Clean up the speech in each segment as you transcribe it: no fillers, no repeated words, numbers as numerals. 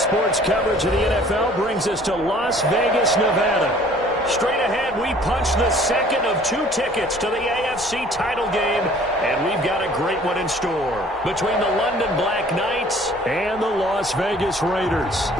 sports coverage of the NFL brings us to Las Vegas, Nevada. Straight ahead, we punch the second of 2 tickets to the AFC title game, and we've got a great one in store between the London Black Knights and the Las Vegas Raiders.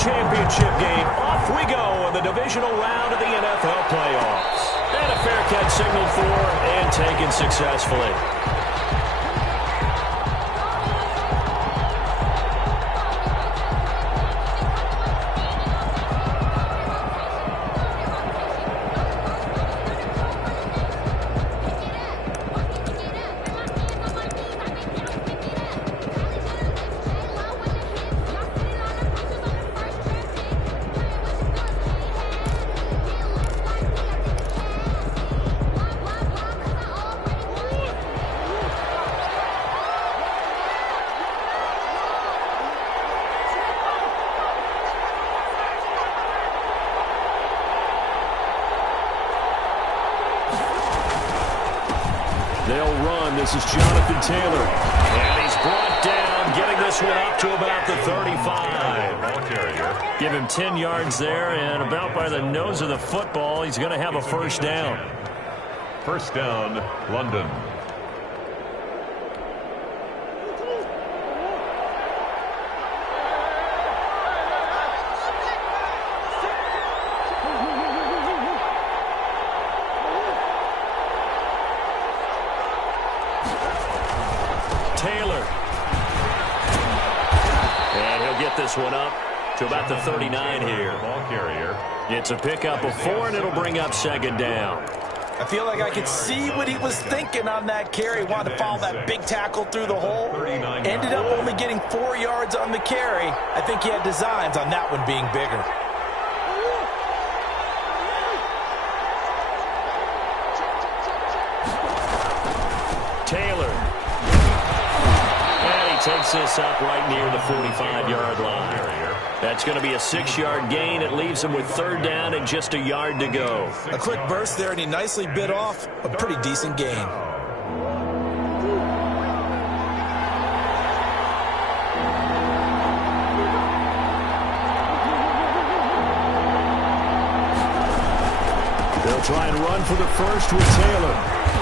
Championship game. Off we go in the divisional round of the NFL playoffs. And a fair catch signaled for and taken successfully. They'll run. This is Jonathan Taylor. And he's brought down, getting this one up to about the 35. Give him 10 yards there, and about by the nose of the football, he's going to have a first down. First down, London. Taylor. And he'll get this one up to about the 39 here. Ball carrier. It's a pickup of 4, and it'll bring up second down. I feel like I could see what he was thinking on that carry. Wanted to follow that big tackle through the hole. Ended up only getting 4 yards on the carry. I think he had designs on that one being bigger. Taylor. And he takes this up right near the 45-yard line. That's going to be a 6-yard gain. It leaves him with third down and just a yard to go. A quick burst there, and he nicely bit off a pretty decent gain. They'll try and run for the first with Taylor.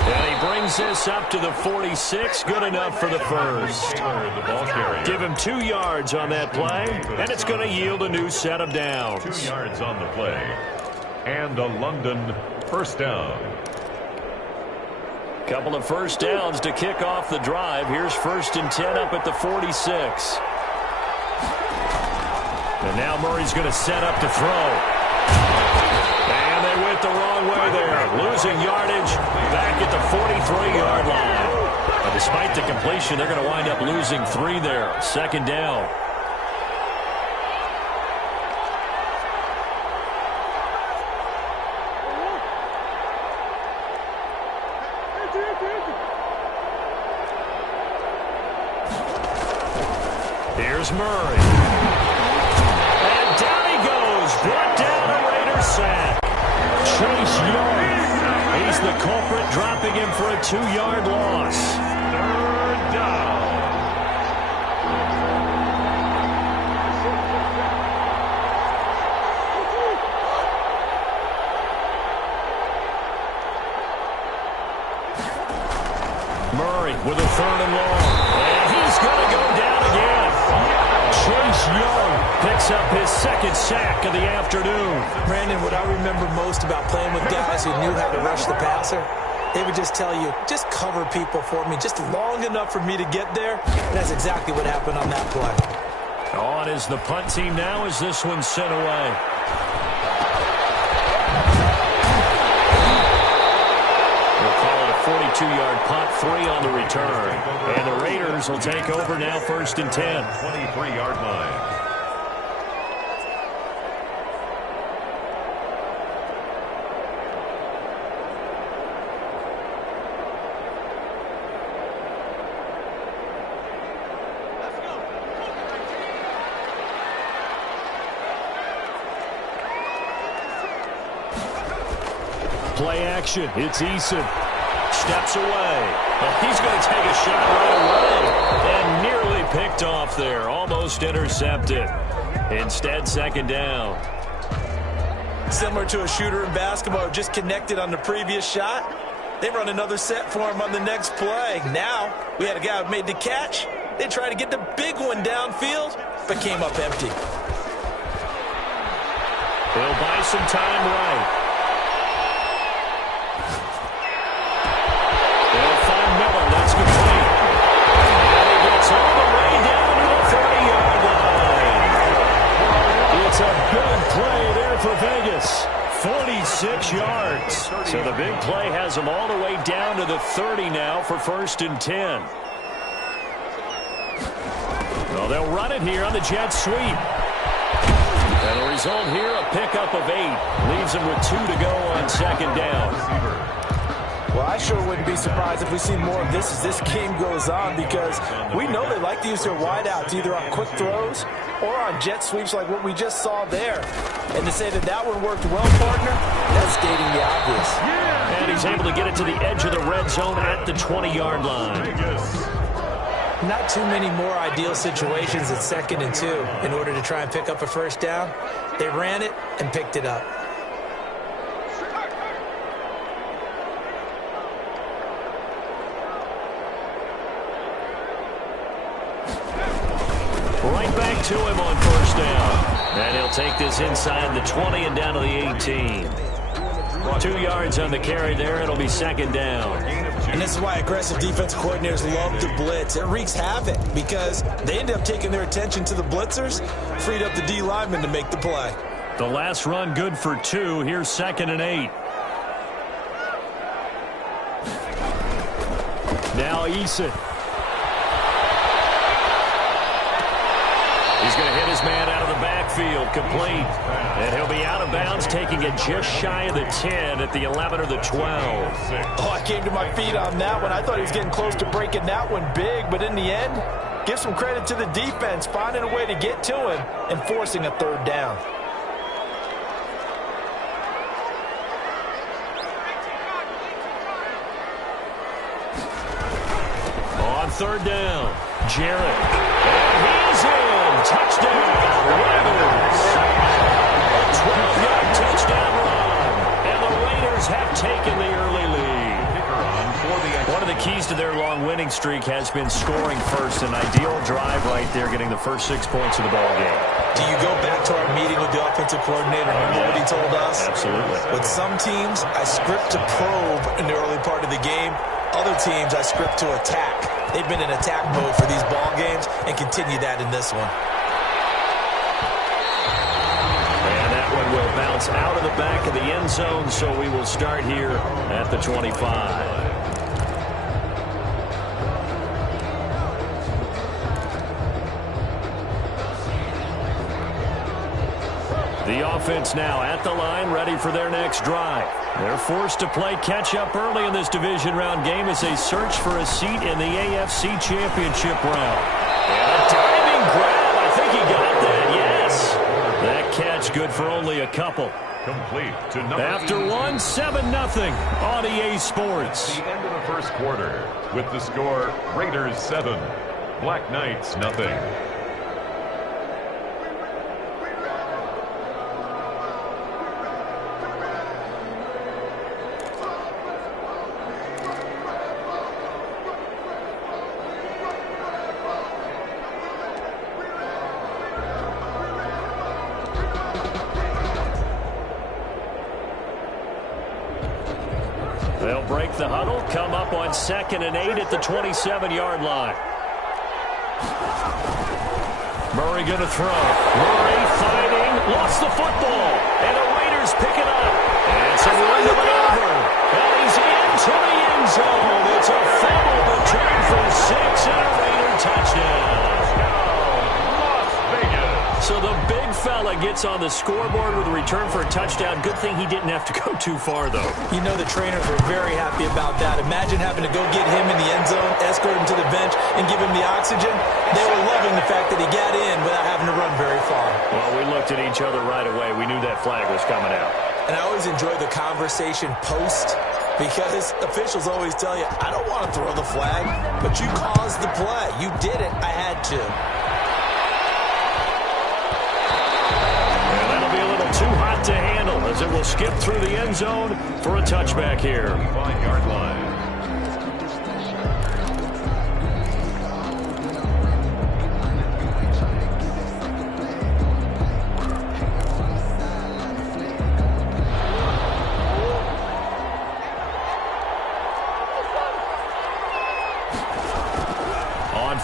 And he brings this up to the 46. Good enough for the first. The ball carrier. Give him 2 yards on that play, and it's going to yield a new set of downs. 2 yards on the play. And a London first down. Couple of first downs to kick off the drive. Here's 1st and 10 up at the 46. And now Murray's going to set up to throw. And they went the wrong way there. Losing yardage back at the 43-yard line. But despite the completion, they're going to wind up losing 3 there. Second down. Here's Murray. And down he goes. Brought down a Raiders sack. Chase Young. He's the culprit, dropping him for a 2-yard loss. Third down. Murray with a 3rd and long. And he's going to go down again. Chase Young picks up his 2nd sack of the afternoon. Brandon, what I remember most about playing with guys who knew how to rush the passer, they would just tell you, just cover people for me, just long enough for me to get there. And that's exactly what happened on that play. On is the punt team now as this one's sent away. We'll call it a 42-yard punt, 3 on the return. And the Raiders will take over now, 1st and 10. 23-yard line. Play action. It's Eason. Steps away. Well, he's going to take a shot right away. And nearly picked off there. Almost intercepted. Instead, second down. Similar to a shooter in basketball, just connected on the previous shot. They run another set for him on the next play. Now, we had a guy who made the catch. They tried to get the big one downfield, but came up empty. He'll buy some time right. They'll find Miller. That's complete. And he gets all the way down to the 30-yard line. It's a good play there for Vegas. 46 yards. So the big play has them all the way down to the 30 now for 1st and 10. Well, they'll run it here on the jet sweep. And the result here, a pickup of 8. Leaves them with 2 to go on second down. Well, I sure wouldn't be surprised if we see more of this as this game goes on, because we know they like to use their wideouts either on quick throws or on jet sweeps like what we just saw there. And to say that that one worked well, partner, that's stating the obvious. And he's able to get it to the edge of the red zone at the 20-yard line. Not too many more ideal situations at 2nd and 2 in order to try and pick up a first down. They ran it and picked it up. Right back to him on first down. And he'll take this inside the 20 and down to the 18. 2 yards on the carry there. It'll be second down. And this is why aggressive defense coordinators love to blitz. It wreaks havoc because they end up taking their attention to the blitzers, freed up the D lineman to make the play. The last run good for 2. Here's 2nd and 8. Now Eason. He's going to hit his man out of the backfield, complete. And he'll be out of bounds, taking it just shy of the 10 at the 11 or the 12. Oh, I came to my feet on that one. I thought he was getting close to breaking that one big, but in the end, give some credit to the defense, finding a way to get to him and forcing a third down. On third down, Jarrett. And he's in. Touchdown, Raiders. A 12-yard touchdown run. And the Raiders have taken the early lead. One of the keys to their long winning streak has been scoring first. An ideal drive right there, getting the first 6 points of the ball game. Do you go back to our meeting with the offensive coordinator? Remember what he told us? Absolutely. With some teams, I script to probe in the early part of the game. Other teams, I script to attack. They've been in attack mode for these ball games and continue that in this one. And that one will bounce out of the back of the end zone, so we will start here at the 25. The offense now at the line, ready for their next drive. They're forced to play catch-up early in this division round game as they search for a seat in the AFC Championship round. And a diving grab. I think he got that, yes. That catch good for only a couple. Complete to number After 1, 7-0 on EA Sports. the end of the first quarter with the score Raiders 7, Black Knights nothing. They'll break the huddle, come up on 2nd and 8 at the 27-yard line. Murray going to throw. Murray fighting, lost the football, and the Raiders pick it up. And it's a run to maneuver, and he's into the end zone. It's a fumble return for 6 and a Raider touchdown. So the big fella gets on the scoreboard with a return for a touchdown. Good thing he didn't have to go too far, though. You know the trainers were very happy about that. Imagine having to go get him in the end zone, escort him to the bench, and give him the oxygen. They were loving the fact that he got in without having to run very far. Well, we looked at each other right away. We knew that flag was coming out. And I always enjoy the conversation post, because officials always tell you, I don't want to throw the flag, but you caused the play. You did it. I had to. And that'll be a little too hot to handle as it will skip through the end zone for a touchback here. 5-yard line.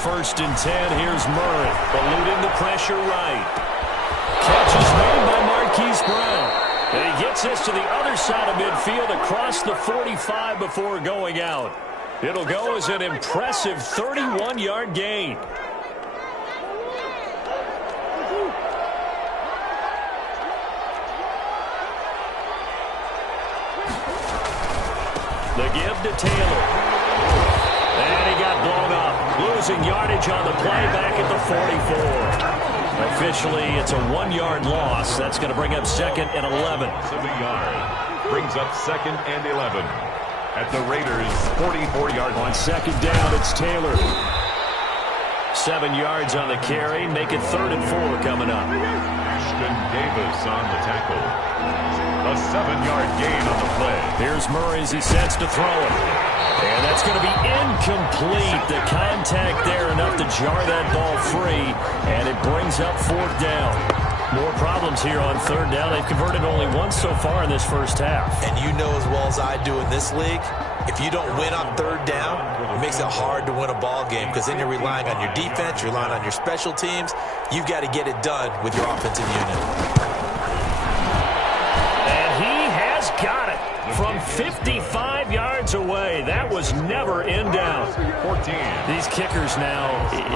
First and 10, here's Murray, eluding the pressure right. Catch is made by Marquise Brown. And he gets this to the other side of midfield across the 45 before going out. It'll go as an impressive 31-yard gain. The give to Taylor. And he got blown up. Losing yardage on the play back at the 44. Officially, it's a 1-yard loss. That's going to bring up 2nd and 11. Brings up 2nd and 11. At the Raiders' 44-yard line. On 2nd down, it's Taylor. 7 yards on the carry. Make it 3rd and 4 coming up. Ashton Davis on the tackle. A 7-yard gain on the play. Here's Murray as he sets to throw it. And that's going to be incomplete. The contact there enough to jar that ball free. And it brings up 4th down. More problems here on 3rd down. They've converted only once so far in this first half. And you know as well as I do in this league, if you don't win on 3rd down, it makes it hard to win a ball game, because then you're relying on your defense, you're relying on your special teams. You've got to get it done with your offensive unit. And he has got it from 55 yards away. That was never in down. 14. These kickers now,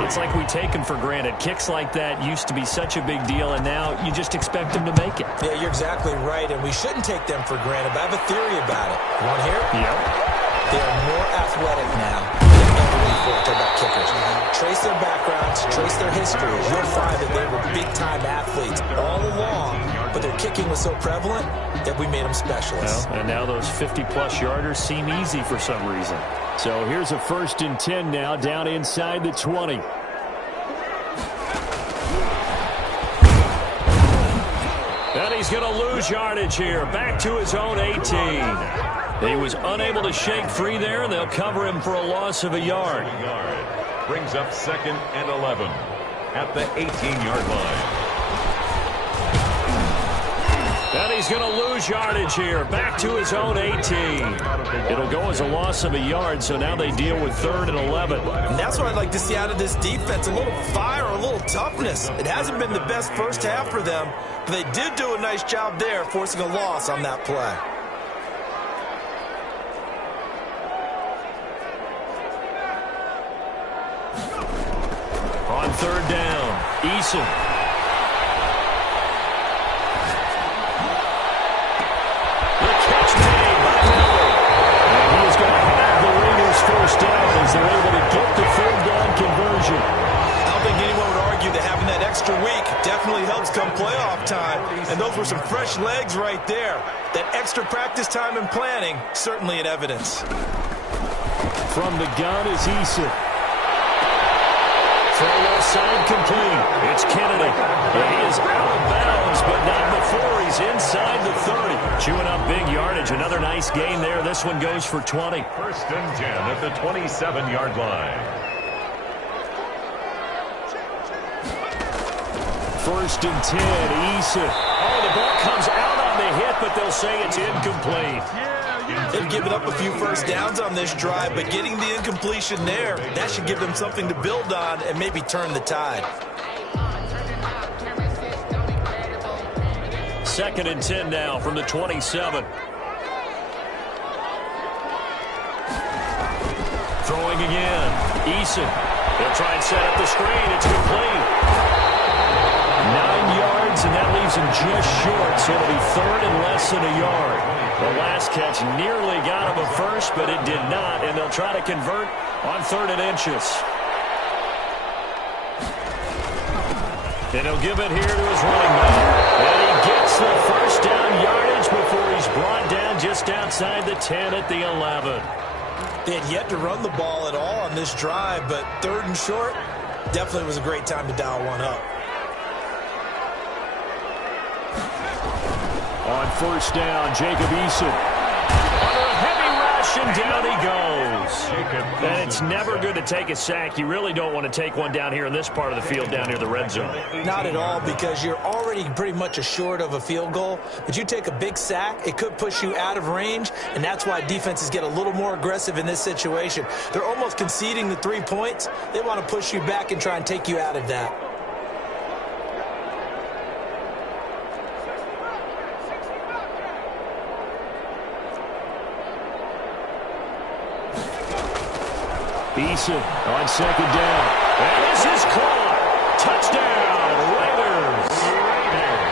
it's like we take them for granted. Kicks like that used to be such a big deal, and now you just expect them to make it. Yeah, you're exactly right, and we shouldn't take them for granted, but I have a theory about it. You want to hear it? Yep. They are more athletic now than ever before. Talk about kickers. Trace their backgrounds, trace their histories. You'll find that they were big-time athletes all along, but their kicking was so prevalent that we made them specialists. Well, and now those 50-plus yarders seem easy for some reason. So here's a 1st and 10 now, down inside the 20. And he's going to lose yardage here. Back to his own 18. He was unable to shake free there, and they'll cover him for a loss of a yard. Brings up 2nd and 11 at the 18-yard line. And he's going to lose yardage here. Back to his own 18. It'll go as a loss of a yard, so now they deal with 3rd and 11. And that's what I'd like to see out of this defense, a little fire, a little toughness. It hasn't been the best first half for them, but they did do a nice job there, forcing a loss on that play. On 3rd down, Eason. First down as they're able to get the 3rd down conversion. I don't think anyone would argue that having that extra week definitely helps come playoff time. And those were some fresh legs right there. That extra practice time and planning, certainly in evidence. From the gun is Eason. Throw left side complete. It's Kennedy. And he is out of bounds, but not before he's inside the 30. Chewing up big yardage. Another nice gain there. This one goes for 20. 1st and 10 at the 27-yard line. 1st and 10, Eason. Oh, the ball comes out on the hit, but they'll say it's incomplete. They've given up a few first downs on this drive, but getting the incompletion there, that should give them something to build on and maybe turn the tide. 2nd and 10 now from the 27. Throwing again. Eason. They'll try and set up the screen. It's complete. 9 yards, and that leaves him just short, so it'll be 3rd and less than a yard. The last catch nearly got him a first, but it did not, and they'll try to convert on 3rd and inches. And he'll give it here to his running back. And he gets the first down yardage before He's brought down just outside the 10 at the 11. They had yet to run the ball at all on this drive, but 3rd and short definitely was a great time to dial one up. On 1st down, Jacob Eason. Under a heavy rush, and down he goes. And it's never good to take a sack. You really don't want to take one down here in this part of the field, down near the red zone. Not at all, because you're already pretty much assured of a field goal. But you take a big sack, it could push you out of range, and that's why defenses get a little more aggressive in this situation. They're almost conceding the 3 points. They want to push you back and try and take you out of that. Eason on 2nd down. And this is caught. Touchdown, Raiders.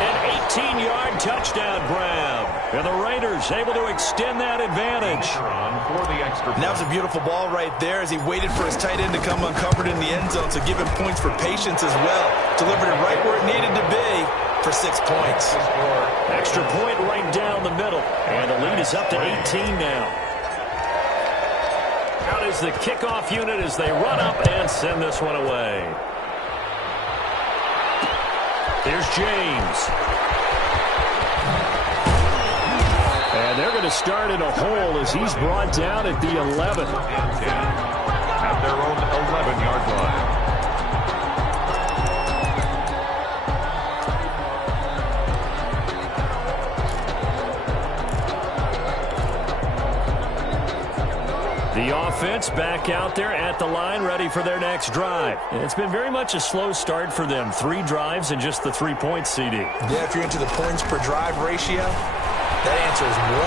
An 18-yard touchdown grab. And the Raiders able to extend that advantage. And that was a beautiful ball right there as he waited for his tight end to come uncovered in the end zone, so give him points for patience as well. Delivered it right where it needed to be for 6 points. Extra point right down the middle. And the lead is up to 18 now. Out is the kickoff unit as they run up and send this one away. There's James. And they're going to start in a hole as he's brought down at the 11. At their own 11-yard line. The offense back out there at the line, ready for their next drive. It's been very much a slow start for them. 3 drives and just the 3 points, CD. Yeah, if you're into the points per drive ratio, that answer is 1.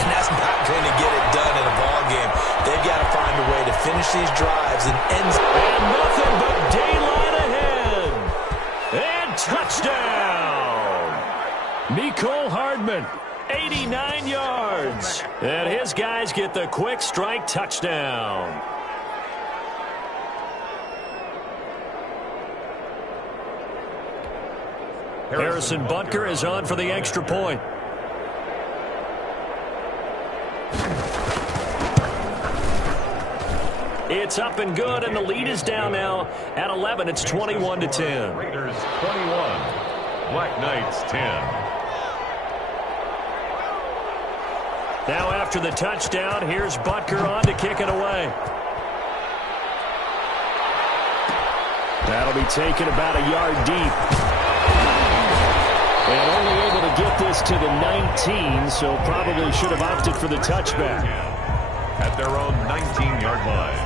And that's not going to get it done in a ball game. They've got to find a way to finish these drives and end. And nothing but daylight ahead. And touchdown. Mecole Hardman. 89 yards. And his guys get the quick strike touchdown. Harrison Butker is on for the extra point. It's up and good, and the lead is down now at 11. It's 21-10. Raiders 21, Black Knights 10. Now after the touchdown, here's Butker on to kick it away. That'll be taken about a yard deep. And only able to get this to the 19, so probably should have opted for the touchback. At their own 19-yard line.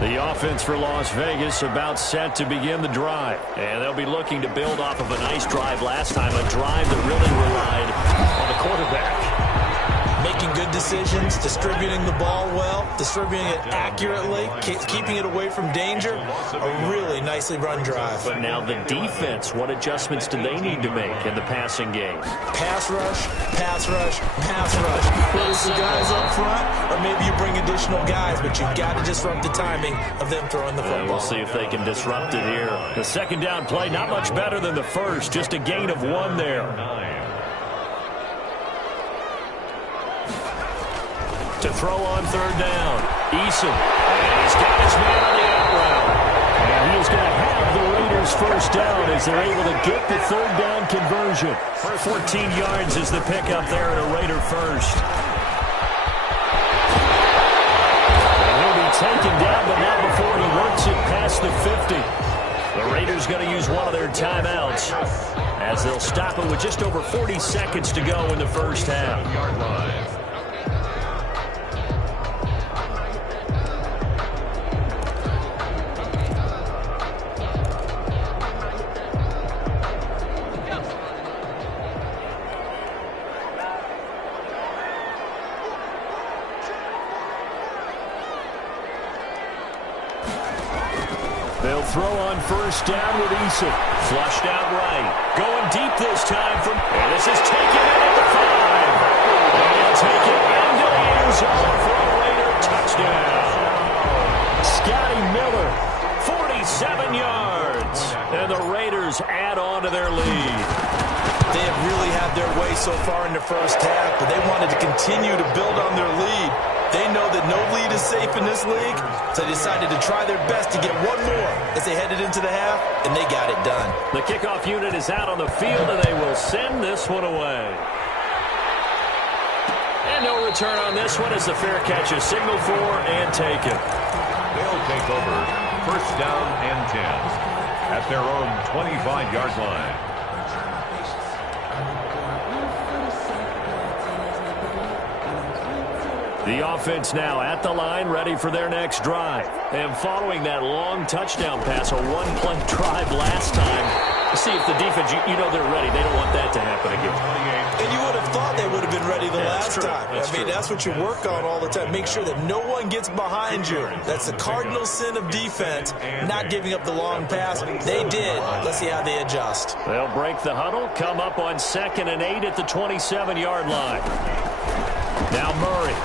The offense for Las Vegas about set to begin the drive. And they'll be looking to build off of a nice drive last time, a drive that really relied on the quarterback. Making good decisions, distributing the ball well, distributing it accurately, keeping it away from danger. A really nicely run drive. But now the defense, what adjustments do they need to make in the passing game? Pass rush, pass rush, pass rush. Whether it's the guys up front or maybe you bring additional guys, but you've got to disrupt the timing of them throwing the football. We'll see if they can disrupt it here. The 2nd down play, not much better than the first, just a gain of 1 there. To throw on 3rd down, Eason. And he's got his man on the out route. And he is going to have the Raiders first down as they're able to get the 3rd down conversion. 14 yards is the pickup there at a Raider first. And he'll be taken down, but not before he works it past the 50. The Raiders going to use one of their timeouts as they'll stop it with just over 40 seconds to go in the first half. They'll throw on 1st down with Eason. Flushed out right. Going deep this time from... And this is taken in at the 5. And he'll take it into the end zone for a Raider touchdown. Scotty Miller, 47 yards. Raiders add on to their lead. They have really had their way so far in the first half, but they wanted to continue to build on their lead. They know that no lead is safe in this league, so they decided to try their best to get one more as they headed into the half, and they got it done. The kickoff unit is out on the field, and they will send this one away. And no return on this one as the fair catch is signaled for and taken. They'll take over first down and 10 at their own 25-yard line. The offense now at the line, ready for their next drive. And following that long touchdown pass, a one-play drive last time, see if the defense, you know they're ready. They don't want that to happen again. And you would have thought they would have been ready the last time. That's what you work on all the time. Make sure that no one gets behind you. That's the cardinal sin of defense, not giving up the long pass. They did. Let's see how they adjust. They'll break the huddle, come up on 2nd and 8 at the 27-yard line. Now Murray.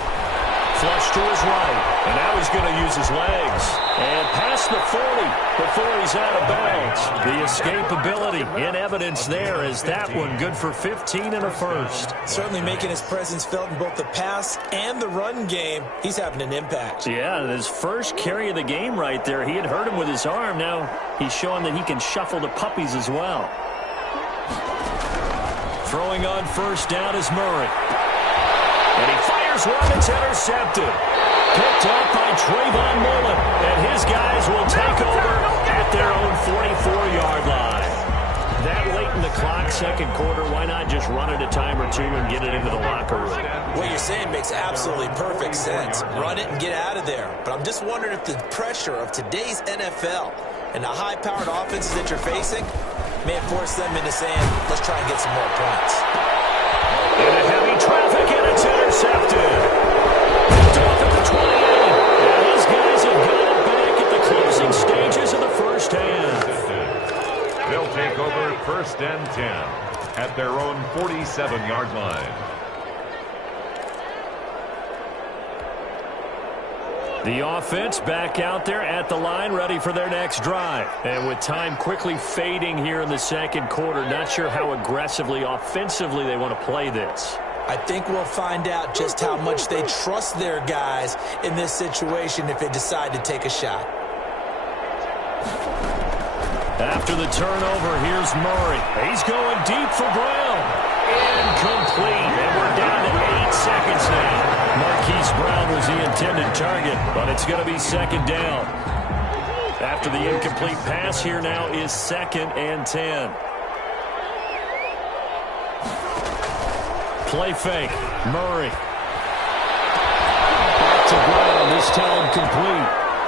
Flush to his right, and now he's going to use his legs. And past the 40 before he's out of bounds. The escapability in evidence there is that one good for 15 and a first. Certainly making his presence felt in both the pass and the run game. He's having an impact. Yeah, his first carry of the game right there, he had hurt him with his arm. Now he's showing that he can shuffle the puppies as well. Throwing on first down is Murray. And he fires one that's intercepted. Picked up by Trayvon Mullen. And his guys will take over at their own 44-yard line. That late in the clock, second quarter, why not just run it a time or two and get it into the locker room? What you're saying makes absolutely perfect sense. Run it and get out of there. But I'm just wondering if the pressure of today's NFL and the high-powered offenses that you're facing may have forced them into saying, let's try and get some more points. Into heavy traffic, and it's intercepted. Picked off at the 28. And his guys have got it back at the closing stages of the first half. They'll take over first and 10 at their own 47-yard line. The offense back out there at the line, ready for their next drive. And with time quickly fading here in the second quarter, not sure how aggressively, offensively they want to play this. I think we'll find out just how much they trust their guys in this situation if they decide to take a shot. After the turnover, here's Murray. He's going deep for Brown. Incomplete. And we're down to 8 seconds now. Marquise Brown was the intended target, but it's going to be second down. After the incomplete pass, here now is 2nd and 10. Play fake. Murray. Back to Brown, this time complete.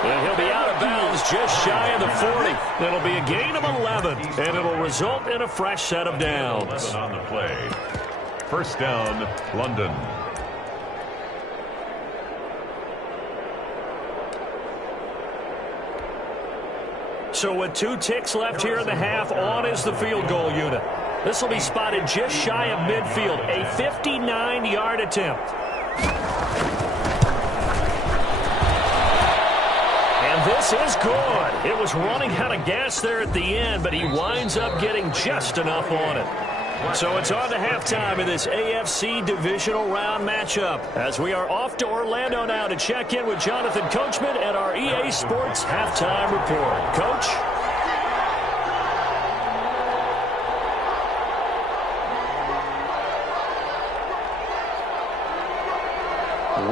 And he'll be out of bounds just shy of the 40. It'll be a gain of 11, and it'll result in a fresh set of downs. On the play. First down, London. So with 2 ticks left here in the half, on is the field goal unit. This will be spotted just shy of midfield, a 59-yard attempt. And this is good. It was running out of gas there at the end, but he winds up getting just enough on it. So it's on to halftime in this AFC divisional round matchup as we are off to Orlando now to check in with Jonathan Coachman at our EA Sports Halftime Report. Coach?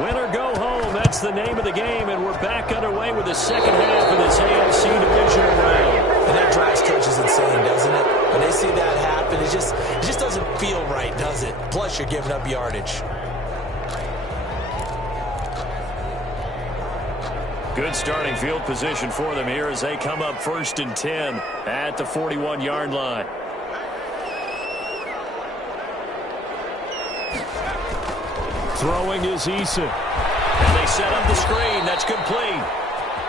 Win or go home, that's the name of the game, and we're back underway with the second half of this AFC divisional round. And that drives coaches insane, doesn't it? When they see that happen, it just doesn't feel right, does it? Plus, you're giving up yardage. Good starting field position for them here as they come up 1st and 10 at the 41-yard line. Throwing is Eason. And they set up the screen. That's complete.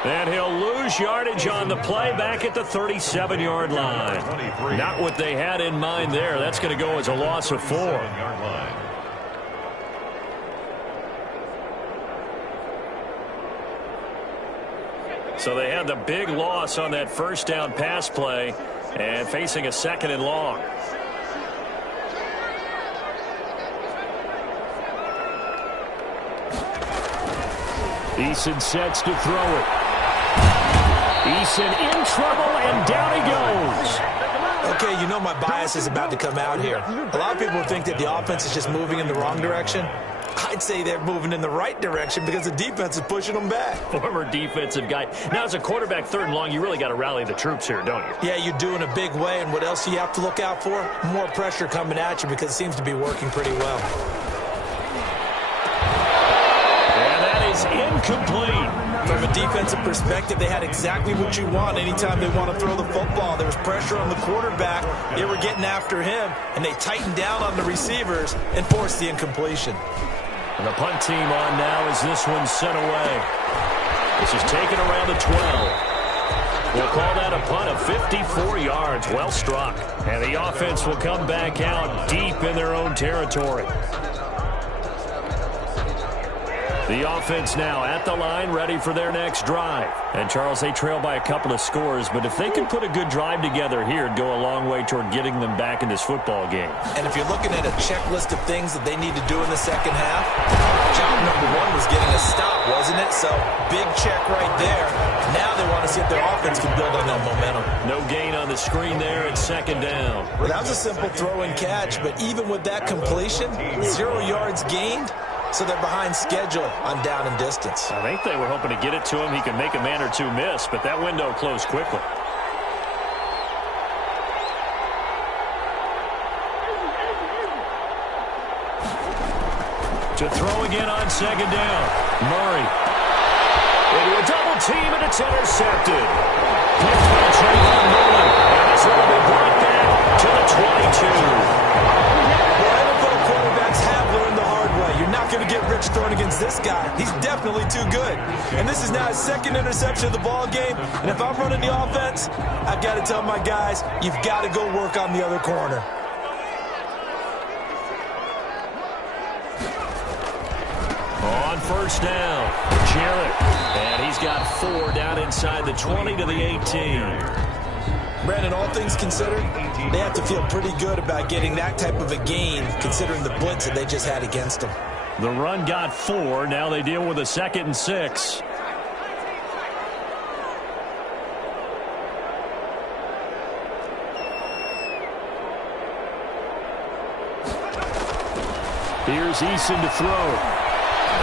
And he'll lose yardage on the play back at the 37-yard line. Not what they had in mind there. That's going to go as a loss of 4. So they had the big loss on that first down pass play. And facing a 2nd and long. Eason sets to throw it. Eason in trouble, and down he goes. Okay, you know my bias is about to come out here. A lot of people think that the offense is just moving in the wrong direction. I'd say they're moving in the right direction because the defense is pushing them back. Former defensive guy. Now, as a quarterback 3rd and long, you really got to rally the troops here, don't you? Yeah, you do in a big way, and what else do you have to look out for? More pressure coming at you because it seems to be working pretty well. And that is incomplete. From a defensive perspective, they had exactly what you want anytime they want to throw the football. There was pressure on the quarterback. They were getting after him, and they tightened down on the receivers and forced the incompletion. And the punt team on now as this one's sent away. This is taken around the 12. We'll call that a punt of 54 yards. Well struck. And the offense will come back out deep in their own territory. The offense now at the line, ready for their next drive. And, Charles, they trail by a couple of scores, but if they can put a good drive together here, it'd go a long way toward getting them back in this football game. And if you're looking at a checklist of things that they need to do in the second half, job number 1 was getting a stop, wasn't it? So, big check right there. Now they want to see if their offense can build on that momentum. No gain on the screen there at 2nd down. Well, that was a simple throw and catch, but even with that completion, 0 yards gained. So they're behind schedule on down and distance. I think they were hoping to get it to him. He can make a man or two miss, but that window closed quickly. To throw again on 2nd down. Murray. Into a double team, and it's intercepted. Picked by Trayvon Mullen. And this will be brought back to the 22. You're not going to get rich throwing against this guy. He's definitely too good. And this is now his 2nd interception of the ball game. And if I'm running the offense, I've got to tell my guys, you've got to go work on the other corner. On 1st down, Jarrett. And he's got 4 down inside the 20 to the 18. Brandon, all things considered, they have to feel pretty good about getting that type of a gain considering the blitz that they just had against them. The run got 4. Now they deal with a 2nd and 6. Here's Eason to throw.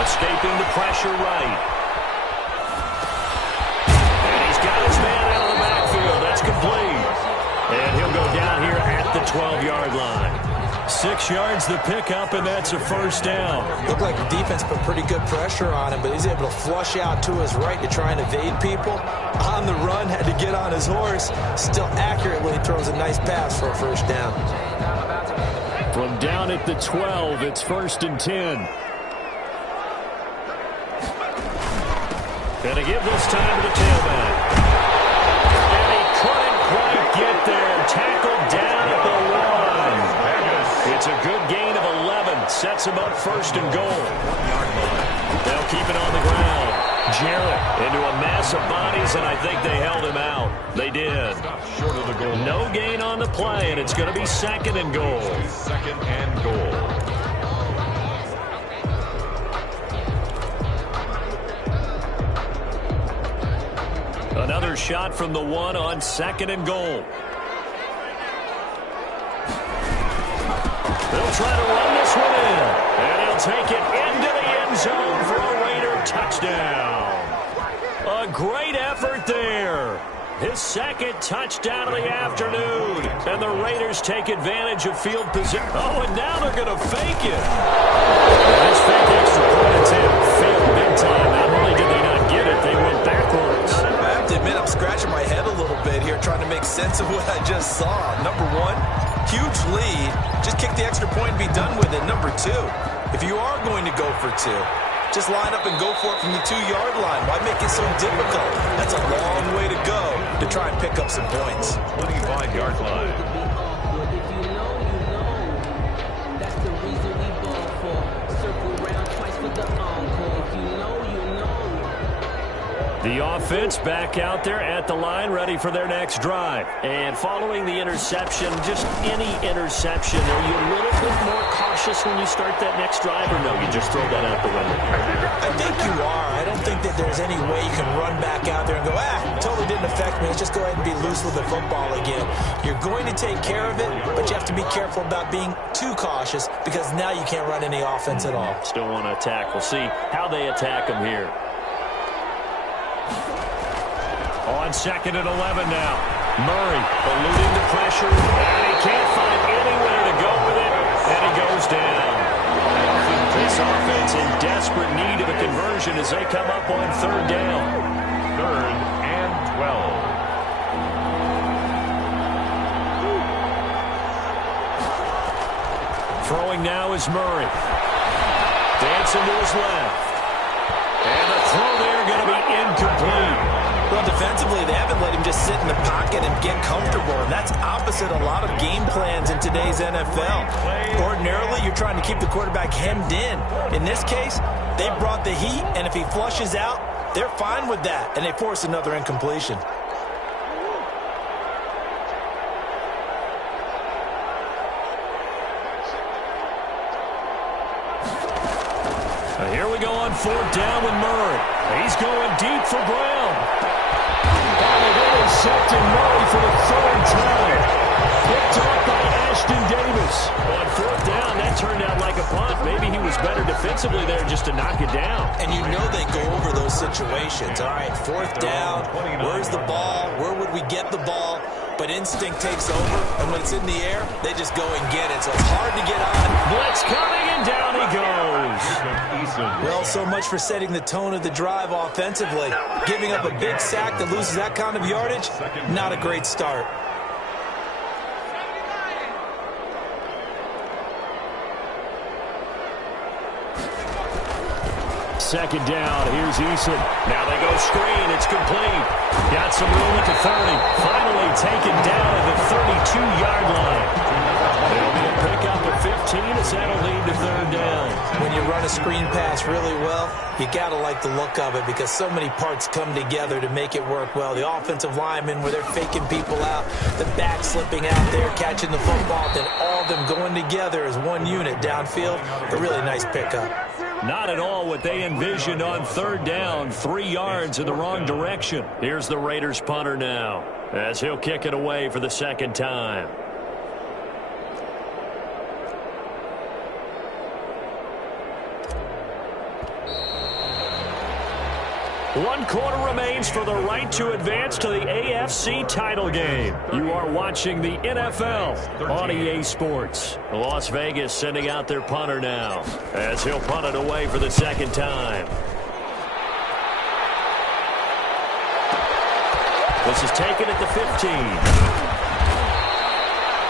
Escaping the pressure right. And he's got his man out of the backfield. That's complete. And he'll go down here at the 12-yard line. 6 yards the pickup, and that's a 1st down. Looked like the defense put pretty good pressure on him, but he's able to flush out to his right to try and evade people. On the run, had to get on his horse. Still accurately throws a nice pass for a 1st down. From down at the 12, it's 1st and 10. Gonna give this time to the tailback. And he couldn't quite get there. Tackled down at the 1. It's a good gain of 11. Sets him up 1st and goal. They'll keep it on the ground. Jarrett into a mass of bodies, and I think they held him out. They did. No gain on the play, and it's going to be 2nd and goal. 2nd and goal. Another shot from the 1 on 2nd and goal. They'll try to run this one in. And he'll take it into the end zone for a Raider touchdown. A great effort there. His 2nd touchdown of the afternoon. And the Raiders take advantage of field position. Oh, and now they're going to fake it. This fake extra point attempt failed big time. Not only did they not get it, they went backwards. I have to admit, I'm scratching my head a little bit here trying to make sense of what I just saw. Number 1, huge lead. Just kick the extra point and be done with it. Number 2, if you are going to go for 2, just line up and go for it from the 2-yard line. Why make it so difficult? That's a long way to go to try and pick up some points. 25-yard line. The offense back out there at the line, ready for their next drive. And following the interception, just any interception, are you a little bit more cautious when you start that next drive, or no, you just throw that out the window? I think you are. I don't think that there's any way you can run back out there and go, totally didn't affect me. Let's just go ahead and be loose with the football again. You're going to take care of it, but you have to be careful about being too cautious because now you can't run any offense at all. Still want to attack. We'll see how they attack them here. On 2nd and 11 now. Murray eluding the pressure, and he can't find anywhere to go with it, and he goes down. This offense in desperate need of a conversion as they come up on 3rd down. 3rd and 12. Throwing now is Murray. Dancing to his left. And the throw there going to be incomplete. Well, defensively, they haven't let him just sit in the pocket and get comfortable, and that's opposite a lot of game plans in today's NFL. Ordinarily, you're trying to keep the quarterback hemmed in. In this case, they brought the heat, and if he flushes out, they're fine with that, and they force another incompletion. Here we go on 4th down with Murray. He's going deep for Brown. And they've intercepted Murray for the 3rd time. Picked off by Ashton Davis. On 4th down, that turned out like a punt. Maybe he was better defensively there just to knock it down. And you know they go over those situations. All right, 4th down, where's the ball? Where would we get the ball? But instinct takes over, and when it's in the air, they just go and get it. So it's hard to get on. Blitz coming, and down he goes. Well, so much for setting the tone of the drive offensively. Giving up a big sack that loses that kind of yardage, not a great start. Second down, here's Eason. Now they go screen, it's complete. Got some room at the 30. Finally taken down at the 32-yard line. It'll be a pickup of 15 as that'll lead to 3rd down. When you run a screen pass really well, you got to like the look of it because so many parts come together to make it work well. The offensive linemen where they're faking people out, the back slipping out there, catching the football, then all of them going together as one unit downfield. A really nice pickup. Not at all what they envisioned on 3rd down. 3 yards in the wrong direction. Here's the Raiders punter now as he'll kick it away for the 2nd time. One quarter remains for the right to advance to the AFC title game. You are watching the NFL on EA Sports. Las Vegas sending out their punter now as he'll punt it away for the 2nd time. This is taken at the 15.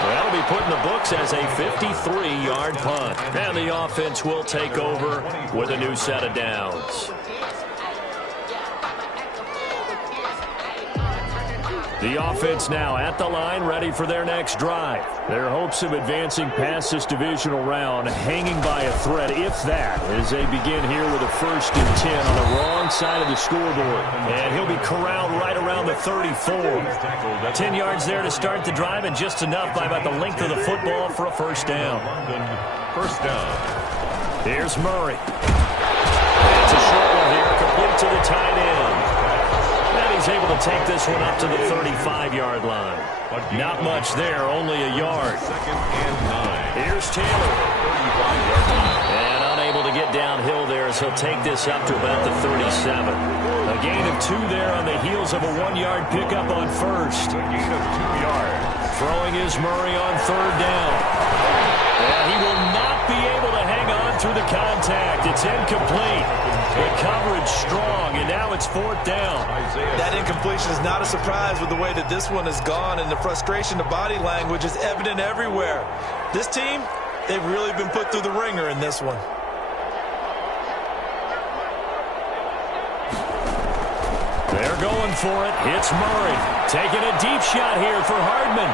That'll be put in the books as a 53-yard punt. And the offense will take over with a new set of downs. The offense now at the line, ready for their next drive. Their hopes of advancing past this divisional round hanging by a thread, if that, as they begin here with a 1st and 10 on the wrong side of the scoreboard. And he'll be corralled right around the 34. 10 yards there to start the drive, and just enough by about the length of the football for a 1st down. 1st down. Here's Murray. It's a short one here, complete to the tight end. He's able to take this one up to the 35-yard line. Not much there, only a yard. 2nd and 9. Here's Taylor. 35-yard line. And unable to get downhill there as he'll take this up to about the 37. A gain of 2 there on the heels of a 1-yard pickup on 1st. A gain of 2 yards. Throwing is Murray on 3rd down. And he will not be able to hang on through the contact. It's incomplete. The coverage strong, and now it's 4th down. That incompletion is not a surprise with the way that this one has gone, and the frustration, the body language is evident everywhere. This team, they've really been put through the ringer in this one. They're going for it. It's Murray. Taking a deep shot here for Hardman.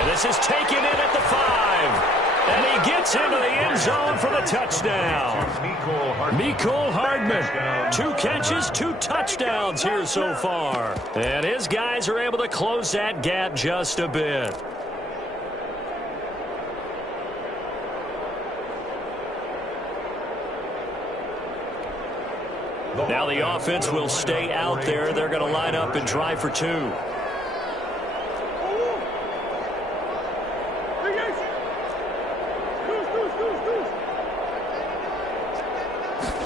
And this is taken in at the 5. And he gets into the end zone for the touchdown. Mecole Hardman, 2 catches, 2 touchdowns here so far. And his guys are able to close that gap just a bit. Now the offense will stay out there. They're going to line up and try for 2.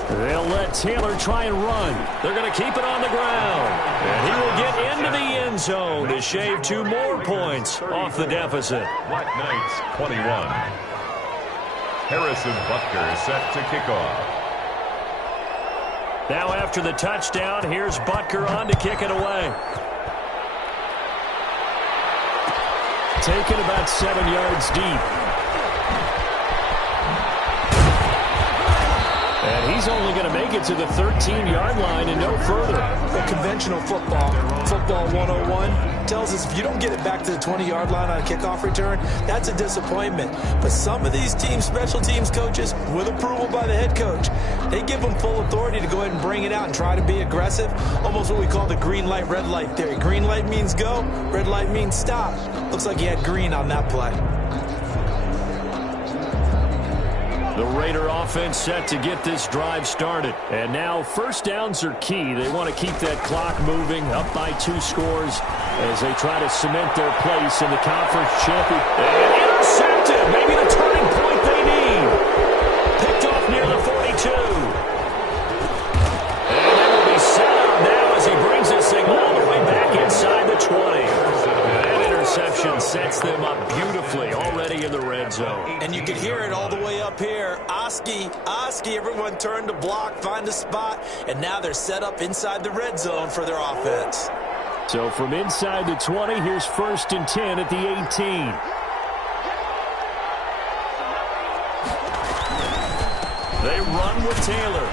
They'll let Taylor try and run. They're going to keep it on the ground. And he will get into the end zone to shave 2 more points off the deficit. Black Knights 21. Harrison Butker set to kick off. Now after the touchdown, here's Butker on to kick it away. Taken about 7 yards deep. And he's only going to make it to the 13-yard line and no further. Well, conventional football 101, tells us if you don't get it back to the 20-yard line on a kickoff return, that's a disappointment. But some of these teams, special teams coaches, with approval by the head coach, they give them full authority to go ahead and bring it out and try to be aggressive. Almost what we call the green light, red light theory. Green light means go, red light means stop. Looks like he had green on that play. The Raider offense set to get this drive started. And now first downs are key. They want to keep that clock moving, up by 2 scores as they try to cement their place in the conference championship. And intercepted. Maybe the turning point they need. Picked off near the 42. And they will be set up now as he brings this thing all the way back inside the 20. That interception sets them up beautifully already in the red zone. And you can hear it all the way up here. Oski, everyone turned to block, find a spot, and now they're set up inside the red zone for their offense. So from inside the 20, here's 1st and 10 at the 18. They run with Taylor.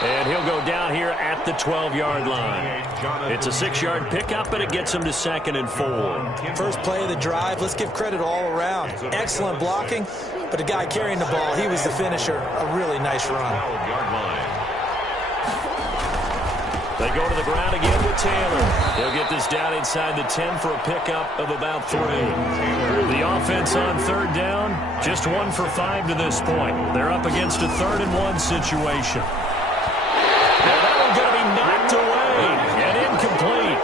And he'll go down here at the 12-yard line. It's a 6-yard pickup, and it gets him to 2nd and 4. First play of the drive. Let's give credit all around. Excellent blocking, but the guy carrying the ball, he was the finisher. A really nice run. They go to the ground again with Taylor. They'll get this down inside the 10 for a pickup of about 3. The offense on 3rd down, just 1 for 5 to this point. They're up against a 3rd and 1 situation. And that one's going to be knocked away and incomplete.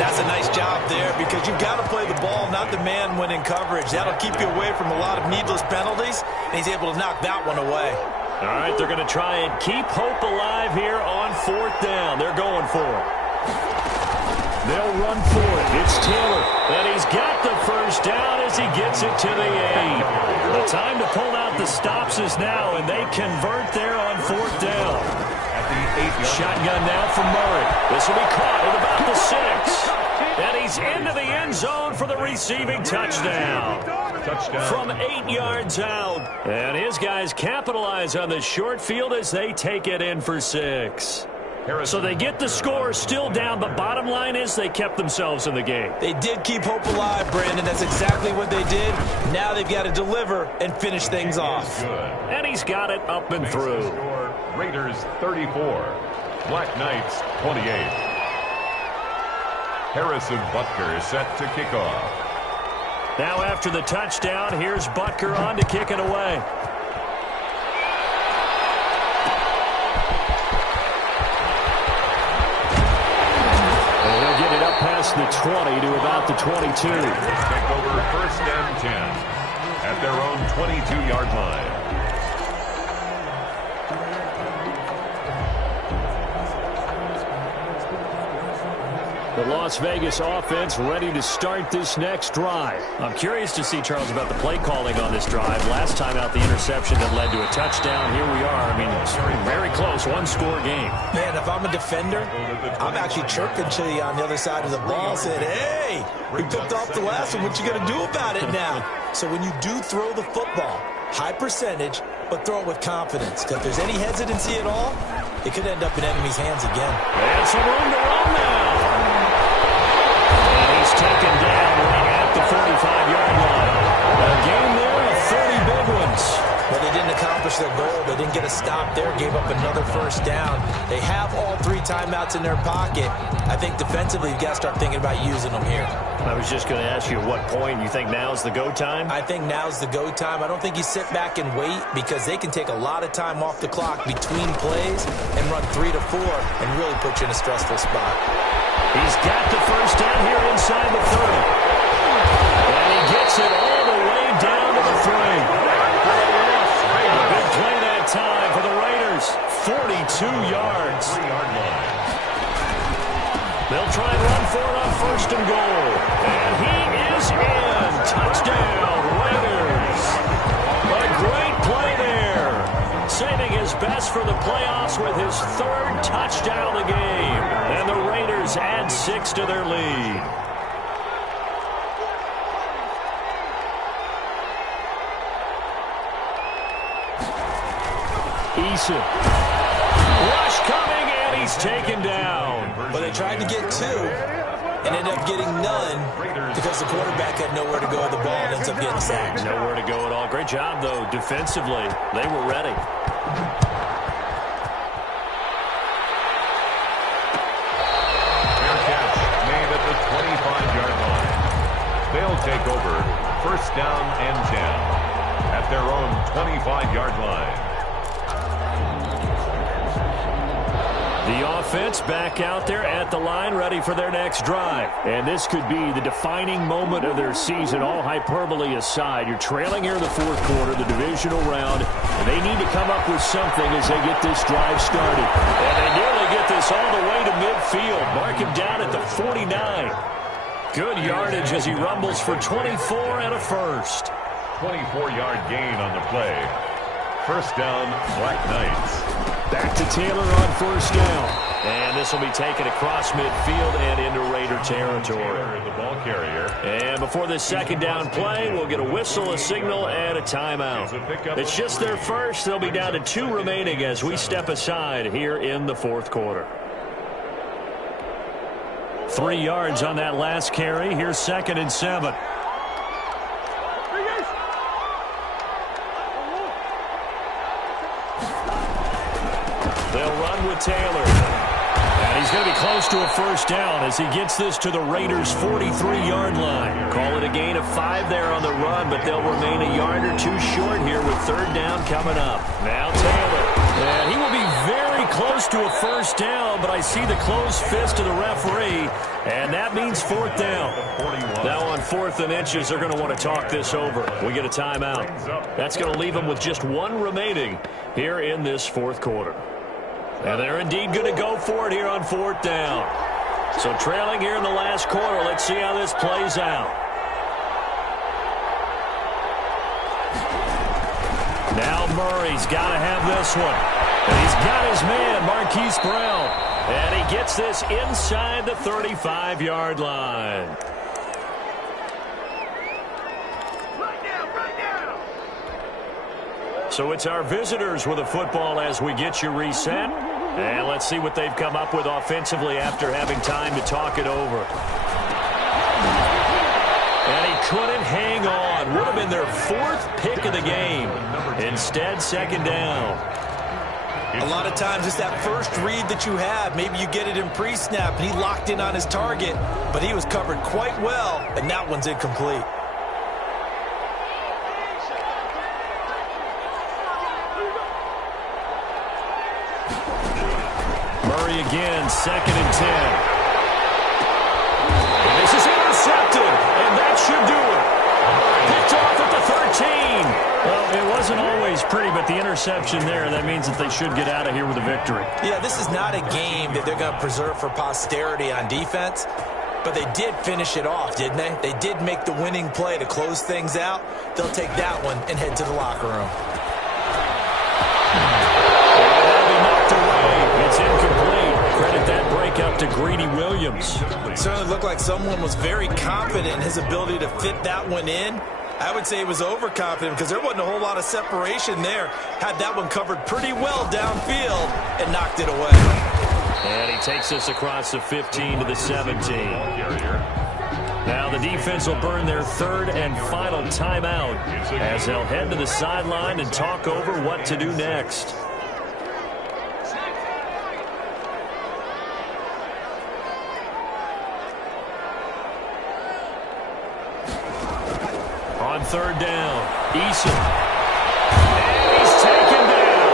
That's a nice job there because you've got to play the ball, not the man when in coverage. That'll keep you away from a lot of needless penalties, and he's able to knock that one away. All right, they're going to try and keep hope alive here on 4th down. They're going for it. They'll run for it. It's Taylor. And he's got the first down as he gets it to the 8. The time to pull out the stops is now, and they convert there on 4th down. Shotgun now from Murray. This will be caught at about the 6. And he's into the end zone for the receiving touchdown. From 8 yards out. And his guys capitalize on the short field as they take it in for 6. So they get the score still down, but bottom line is they kept themselves in the game. They did keep hope alive, Brandon. That's exactly what they did. Now they've got to deliver and finish things off. And he's got it up and through. Raiders 34, Black Knights 28. Harrison Butker is set to kick off. Now after the touchdown, here's Butker on to kick it away. And he'll get it up past the 20 to about the 22. Take over 1st and 10 at their own 22-yard line. The Las Vegas offense ready to start this next drive. I'm curious to see, Charles, about the play calling on this drive. Last time out, the interception that led to a touchdown. Here we are. I mean, it's very close, 1-score game. Man, if I'm a defender, I'm actually chirping to you on the other side of the ball, saying, hey, we picked off the last one. What you going to do about it now? So when you do throw the football, high percentage, but throw it with confidence. Because if there's any hesitancy at all, it could end up in enemy's hands again. And some room to run now. Taken down right at the 45-yard line. A game there of 30 accomplish their goal. They didn't get a stop there, gave up another first down. They have all 3 timeouts in their pocket. I think defensively, you've got to start thinking about using them here. I was just going to ask you at what point you think now's the go time? I think now's the go time. I don't think you sit back and wait because they can take a lot of time off the clock between plays and run 3 to 4 and really put you in a stressful spot. He's got the first down here inside the 30. And he gets it all the way down to the 3. A big play that time for the Raiders. 42 yards. They'll try and run for it on first and goal. And he is in. Touchdown, Raiders. A great play there. Saving his best for the playoffs with his 3rd touchdown of the game. And the Raiders add 6 to their lead. Eason. Rush coming, and he's taken down. But they tried to get 2 and ended up getting none because the quarterback had nowhere to go with the ball and ends up getting sacked. Nowhere to go at all. Great job, though, defensively. They were ready. Fair catch made at the 25-yard line. They'll take over first down and 10 at their own 25-yard line. The offense back out there at the line, ready for their next drive. And this could be the defining moment of their season, all hyperbole aside. You're trailing here in the 4th quarter, the divisional round, and they need to come up with something as they get this drive started. And they nearly get this all the way to midfield. Mark him down at the 49. Good yardage as he rumbles for 24 and a first. 24-yard gain on the play. First down, Black Knights. Back to Taylor on first down. And this will be taken across midfield and into Raider territory. The ball carrier. And before this second down play, we'll get a whistle, a signal, and a timeout. It's just their first. They'll be down to 2 remaining as we step aside here in the 4th quarter. 3 yards on that last carry. Here's 2nd and 7. They'll run with Taylor. And he's going to be close to a first down as he gets this to the Raiders' 43-yard line. Call it a gain of 5 there on the run, but they'll remain a yard or 2 short here with 3rd down coming up. Now Taylor. And he will be very close to a first down, but I see the closed fist of the referee, and that means 4th down. Now on 4th and inches, they're going to want to talk this over. We get a timeout. That's going to leave them with just 1 remaining here in this 4th quarter. And they're indeed going to go for it here on 4th down. So trailing here in the last quarter, let's see how this plays out. Now Murray's got to have this one. And he's got his man, Marquise Brown. And he gets this inside the 35-yard line. So it's our visitors with a football as we get you reset. And let's see what they've come up with offensively after having time to talk it over. And he couldn't hang on. Would have been their 4th pick of the game. Instead, 2nd down. A lot of times it's that first read that you have. Maybe you get it in pre-snap, and he locked in on his target, but he was covered quite well, and that one's incomplete. Murray again, 2nd and 10. And this is intercepted, and that should do it. Picked off at the 13. Well, it wasn't always pretty, but the interception there, that means that they should get out of here with a victory. Yeah, this is not a game that they're going to preserve for posterity on defense, but they did finish it off, didn't they? They did make the winning play to close things out. They'll take that one and head to the locker room. It's incomplete. Credit that break up to Greedy Williams. It certainly looked like someone was very confident in his ability to fit that one in. I would say he was overconfident because there wasn't a whole lot of separation there. Had that one covered pretty well downfield and knocked it away. And he takes us across the 15 to the 17. Now the defense will burn their third and final timeout as they'll head to the sideline and talk over what to do next. On third down, Eason. And he's taken down.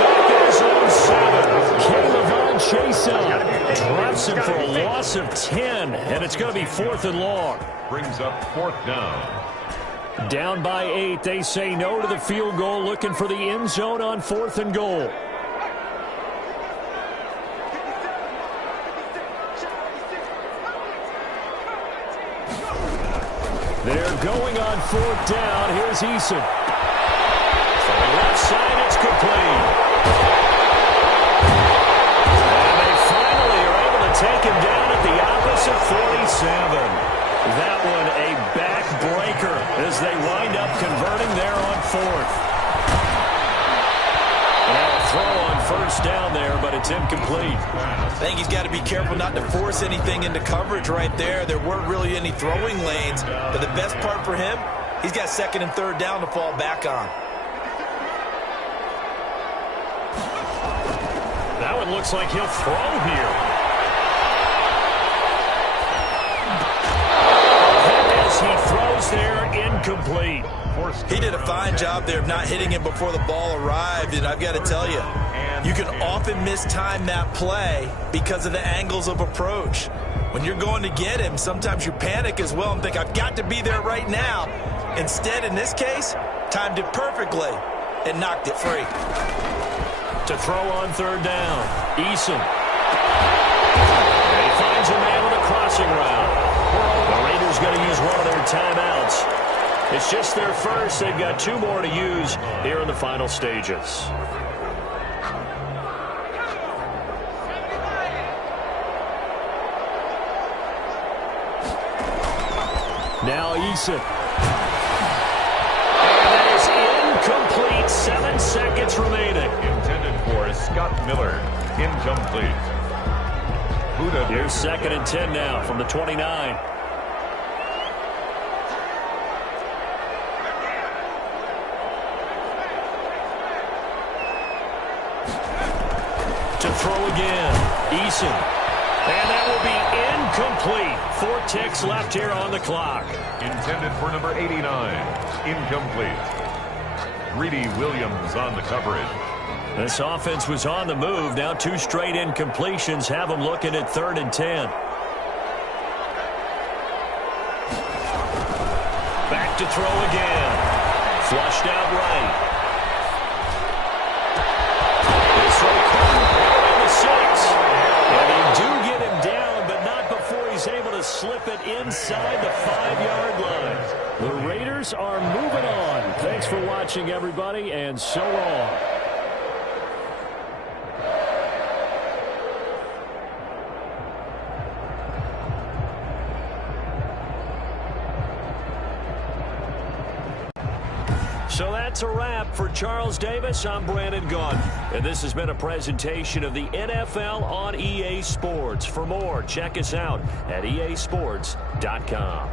Back in his own 7. K'Lavon Chaisson drops him for a loss of 10, and it's going to be 4th and long. Brings up 4th down. Down by 8, they say no to the field goal, looking for the end zone on 4th and goal. They're going on 4th down. Here's Eason. From the left side, it's complete. And they finally are able to take him down at the opposite 47. That one a backbreaker as they wind up converting there on 4th. Now a throw on 1st down there, but it's incomplete. I think he's got to be careful not to force anything into coverage right there. There weren't really any throwing lanes, but the best part for him, he's got 2nd and 3rd down to fall back on. That one looks like he'll throw here. As he throws there, incomplete. He did a fine job there of not hitting him before the ball arrived, and I've got to tell you, you can often mistime that play because of the angles of approach. When you're going to get him, sometimes you panic as well and think, I've got to be there right now. Instead, in this case, timed it perfectly and knocked it free. To throw on 3rd down, Eason. And he finds a man with a crossing route. The Raiders going to use one of their timeouts. It's just their first. They've got 2 more to use here in the final stages. Now Eason. And that is incomplete. 7 seconds remaining. Intended for Scott Miller. Incomplete. Here's 2nd and 10 now from the 29. To throw again, Eason. And that will be incomplete. 4 ticks left here on the clock. Intended for number 89. Incomplete. Greedy Williams on the coverage. This offense was on the move. Now 2 straight incompletions have them looking at 3rd and 10. Back to throw again. Flushed out right. This will come in the 6. And they do get him down, but not before he's able to slip it inside the 5-yard line. The Raiders are moving on. Thanks for watching, everybody, and so long. So that's a wrap for Charles Davis. I'm Brandon Gaudin, and this has been a presentation of the NFL on EA Sports. For more, check us out at easports.com.